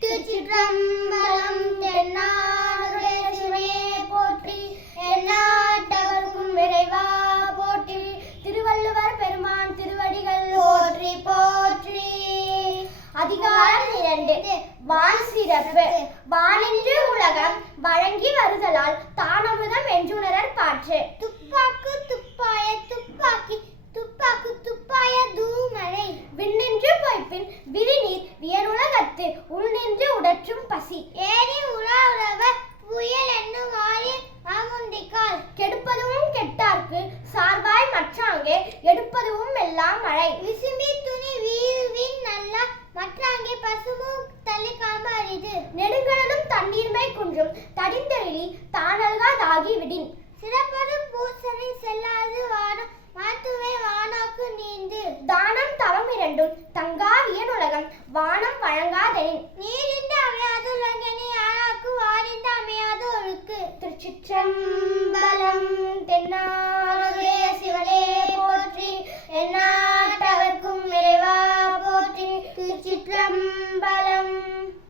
திருச்சிற்றம்பலம் தென்னாடுடைய சிவனே போற்றி. எந்நாட்டவர்க்கும் விரைவா போற்றி. திருவள்ளுவர் பெருமான் திருவடிகள் போற்றி போற்றி. அதிகாரம் இரண்டு. வான் சிறப்பு. வானின்று உலகம் வழங்கி வருதலால் தானமுதம் என்றுணரர் பாற்று. துப்பாக்கு துப்பாய துப்பாக்கி துப்பாக்கு துப்பாய தூமழை விண்ணின்று பொய்ப்பின் விரிநீர் வியனுலகத்து உள்நின்று உடற்றும் பசி. ஏறி உலா உழவ புயல் என்னும் வாரி மாமுந்திக்கால் கெடுப்பதும் கெட்டார்க்கு சார்பாய் மற்றாங்கே எடுப்பதும் எல்லாம் மழை. விசும்பி துணி வீழ்வின் நல்ல மற்றாங்கே பசுமு தள்ளி காம அரிது நெடுங்கடலும் தண்ணீர்மை குன்றும் தடிந்தெழி தானல்காதாகி விடின் சிறப்பதும் பூசனை செல்லாது வானம் மாத்துவை வானாக்கு நீந்து. தானம் வழங்காதெனின் நீரின்றி அமையாது உலகெனி யாராக்கு வாரின்றி அமையாது ஒழுக்கு. திருச்சிற்றம்பலம் தென்னாருடைய சிவனே போற்றி என்னாட்டவர்க்கும் இறைவா போற்றி. திருச்சிற்றம்பலம்